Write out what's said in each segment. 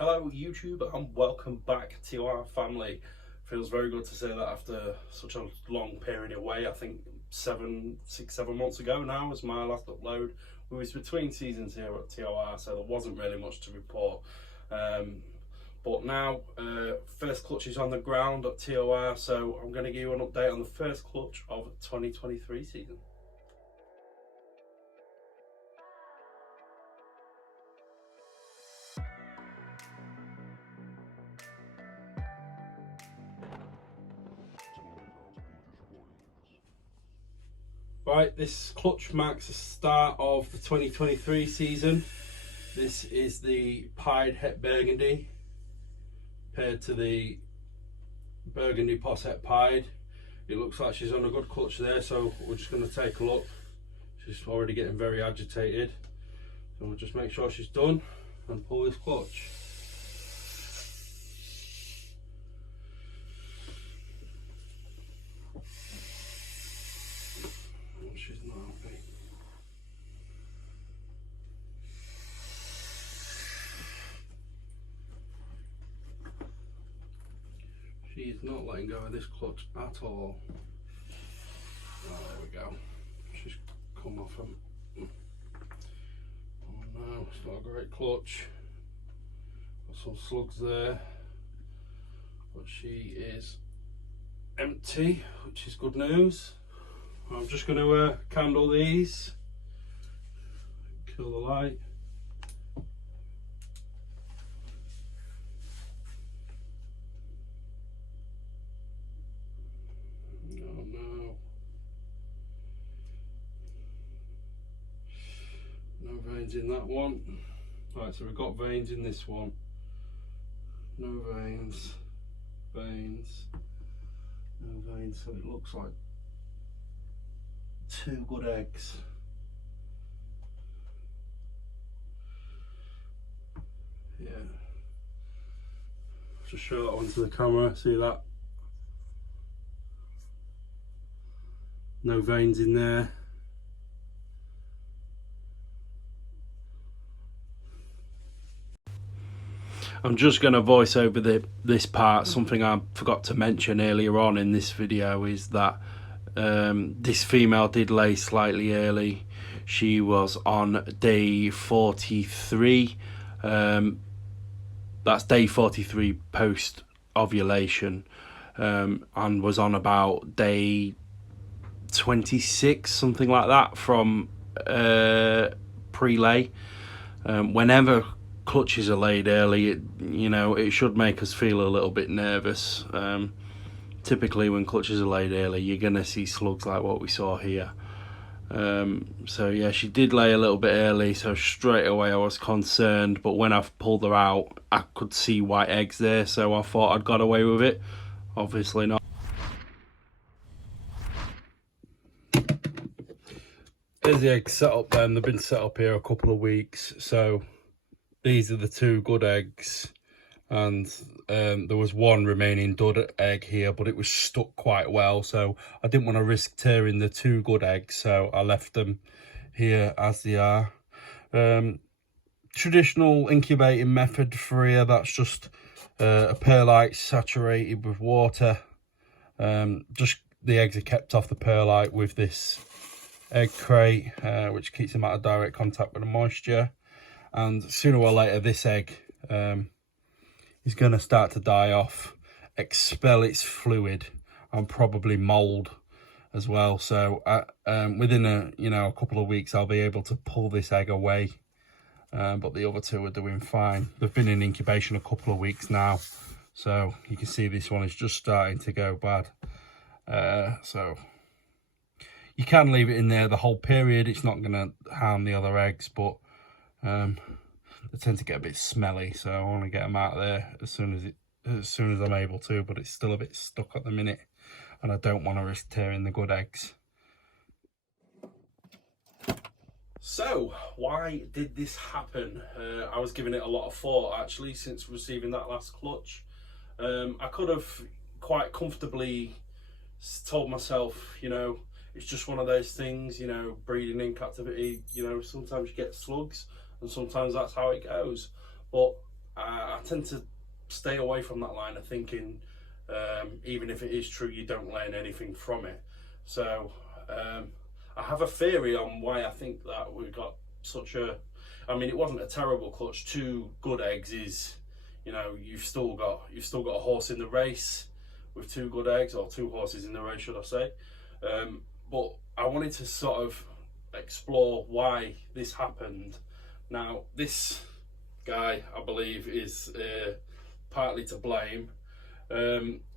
Hello YouTube and welcome back to our family. Feels very good to say that after such a long period away. I think 7 months ago now was my last upload. We was between seasons here at TOR, so there wasn't really much to report. But now first clutch is on the ground at TOR, so I'm going to give you an update on the first clutch of 2023 season. Right, this clutch marks the start of the 2023 season. This is the pied Het Burgundy paired to the Burgundy Posset pied. It looks like she's on a good clutch there, so we're just going to take a look. She's already getting very agitated, so we'll just make sure she's done and pull this clutch. She's not happy. She's not letting go of this clutch at all. Oh, there we go. She's come off him. Oh no, it's not a great clutch. Got some slugs there, but she is empty, which is good news. I'm just going to candle these, kill the light. Oh no. No veins in that one. Right, so we've got veins in this one. No veins, veins, no veins, so it looks like 2 good eggs. Yeah. Just show that onto the camera, see that? No veins in there. I'm just going to voice over this part. Something I forgot to mention earlier on in this video is that this female did lay slightly early. She was on day 43. That's day 43 post ovulation, and was on about day 26, something like that, from pre-lay. Whenever clutches are laid early, it should make us feel a little bit nervous. Typically when clutches are laid early, you're going to see slugs like what we saw here. So yeah, she did lay a little bit early, so straight away I was concerned, but when I've pulled her out, I could see white eggs there, so I thought I'd got away with it. Obviously not. There's the eggs set up then. They've been set up here a couple of weeks, so these are the 2 good eggs, and there was 1 remaining dud egg here, but it was stuck quite well, so I didn't want to risk tearing the 2 good eggs, so I left them here as they are. Traditional incubating method for here, that's just a perlite saturated with water. Just the eggs are kept off the perlite with this egg crate, which keeps them out of direct contact with the moisture, and sooner or later this egg is going to start to die off, expel its fluid, and probably mold as well. So within a couple of weeks I'll be able to pull this egg away, but the other 2 are doing fine. They've been in incubation a couple of weeks now, so you can see this one is just starting to go bad. So you can leave it in there the whole period, it's not going to harm the other eggs, but they tend to get a bit smelly, so I want to get them out of there as soon as I'm able to, but it's still a bit stuck at the minute, and I don't want to risk tearing the good eggs. So why did this happen? I was giving it a lot of thought actually since receiving that last clutch. I could have quite comfortably told myself, it's just one of those things, breeding in captivity, sometimes you get slugs and sometimes that's how it goes. But I tend to stay away from that line of thinking. Even if it is true, you don't learn anything from it. So I have a theory on why I think that we got such a, I mean, it wasn't a terrible clutch. 2 good eggs is, you know, you've still got a horse in the race with 2 good eggs, or 2 horses in the race, should I say. But I wanted to sort of explore why this happened. Now, this guy, I believe, is partly to blame.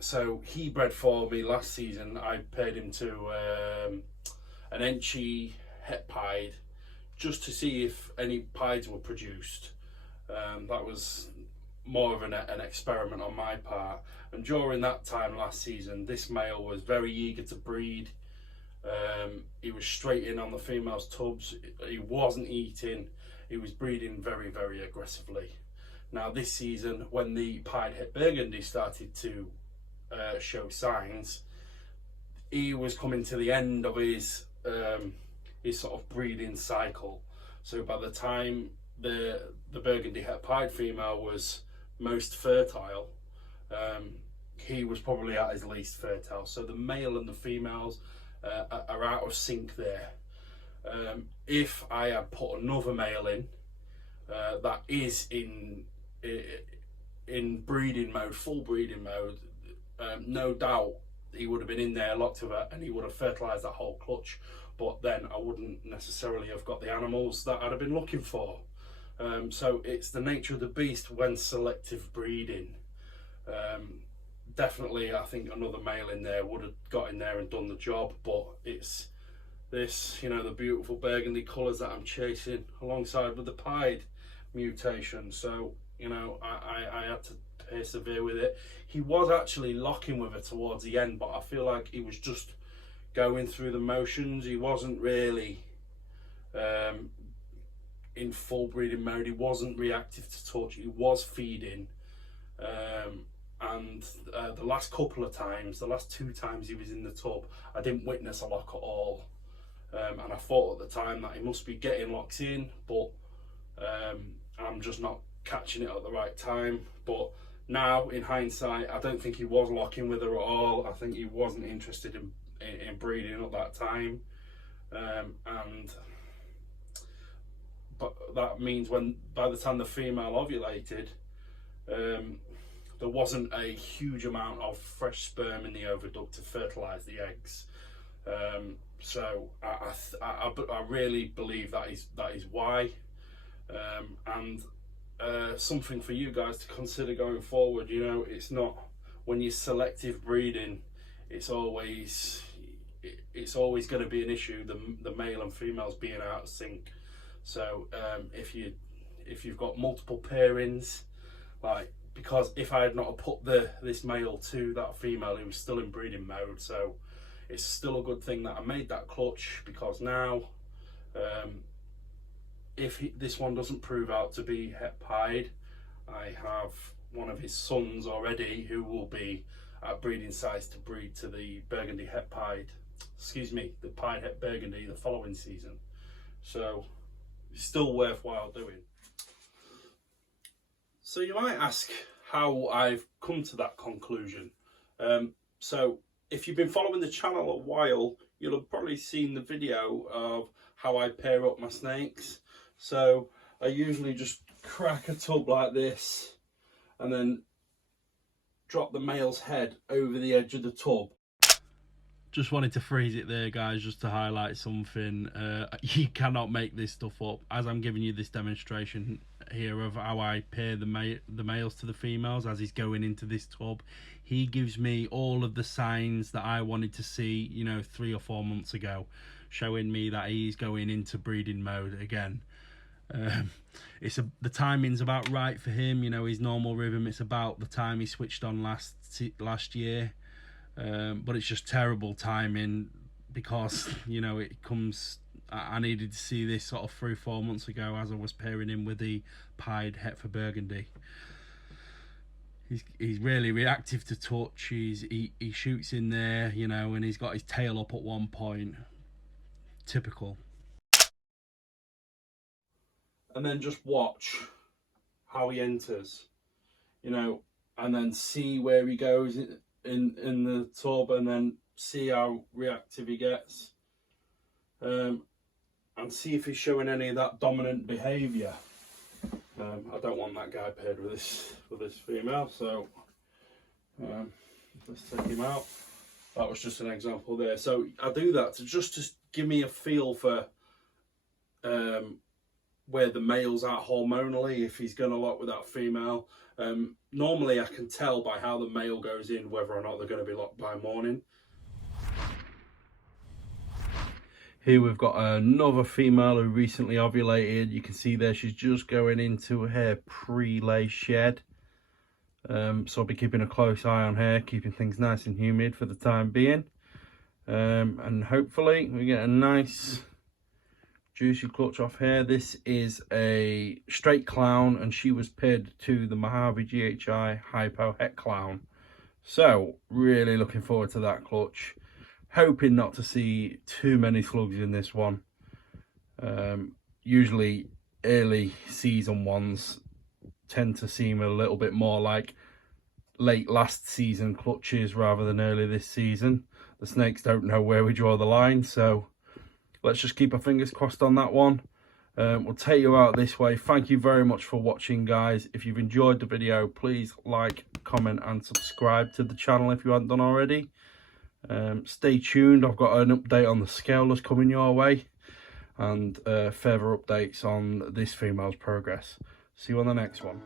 So he bred for me last season. I paired him to an Enchi het pied, just to see if any pieds were produced. That was more of an experiment on my part. And during that time last season, this male was very eager to breed. He was straight in on the female's tubs. He wasn't eating. He was breeding very, very aggressively. Now this season, when the pied het Burgundy started to show signs, he was coming to the end of his sort of breeding cycle. So by the time the Burgundy het pied female was most fertile, he was probably at his least fertile. So the male and the females are out of sync there. If I had put another male in that is in breeding mode, full breeding mode, no doubt he would have been in there locked with her, and he would have fertilized that whole clutch. But then I wouldn't necessarily have got the animals that I'd have been looking for. So it's the nature of the beast when selective breeding. Definitely, I think another male in there would have got in there and done the job, but it's this, you know, the beautiful burgundy colours that I'm chasing alongside with the pied mutation. So, you know, I had to persevere with it. He was actually locking with her towards the end, but I feel like he was just going through the motions. He wasn't really in full breeding mode. He wasn't reactive to touch. He was feeding. And the last couple of times, the last 2 times he was in the tub, I didn't witness a lock at all. And I thought at the time that he must be getting locks in, but I'm just not catching it at the right time. But now, in hindsight, I don't think he was locking with her at all. I think he wasn't interested in breeding at that time. But that means by the time the female ovulated, there wasn't a huge amount of fresh sperm in the oviduct to fertilize the eggs. So I really believe that is why. And something for you guys to consider going forward. You know, it's not, when you're selective breeding, it's always going to be an issue, the male and females being out of sync. So if you've got multiple pairings, like, because if I had not put this male to that female, he was still in breeding mode. So it's still a good thing that I made that clutch, because now if this one doesn't prove out to be het pied, I have one of his sons already who will be at breeding size to breed to the Burgundy het pied, the pied het Burgundy the following season. So it's still worthwhile doing. So you might ask how I've come to that conclusion. So if you've been following the channel a while, you'll have probably seen the video of how I pair up my snakes. So I usually just crack a tub like this and then drop the male's head over the edge of the tub. Just wanted to freeze it there, guys, just to highlight something. You cannot make this stuff up. As I'm giving you this demonstration here of how I pair the males to the females as he's going into this tub, he gives me all of the signs that I wanted to see, you know, 3 or 4 months ago, showing me that he's going into breeding mode again. The timing's about right for him, you know, his normal rhythm. It's about the time he switched on last year. But it's just terrible timing, because, you know, I needed to see this sort of 3 or 4 months ago as I was pairing him with the pied Hertford Burgundy. He's really reactive to touch. He shoots in there, you know, and he's got his tail up at one point. Typical. And then just watch how he enters. you know, and then see where he goes in the tub, and then see how reactive he gets, and see if he's showing any of that dominant behaviour. I don't want that guy paired with this female, so let's take him out. That was just an example there. So I do that to just give me a feel for where the male's at hormonally, if he's going to lock with that female. Normally I can tell by how the male goes in whether or not they're going to be locked by morning. Here we've got another female who recently ovulated. You can see there she's just going into her pre-lay shed. So I'll be keeping a close eye on her, keeping things nice and humid for the time being. And hopefully we get a nice juicy clutch off here. This is a straight clown, and she was paired to the Mojave GHI Hypo Het Clown. So really looking forward to that clutch. Hoping not to see too many slugs in this one. Usually early season ones tend to seem a little bit more like late last season clutches rather than early this season. The snakes don't know where we draw the line, so let's just keep our fingers crossed on that one. We'll take you out this way. Thank you very much for watching, guys. If you've enjoyed the video, please like, comment and subscribe to the channel if you haven't done already. Stay tuned. I've got an update on the scalers coming your way, and further updates on this female's progress. See you on the next one.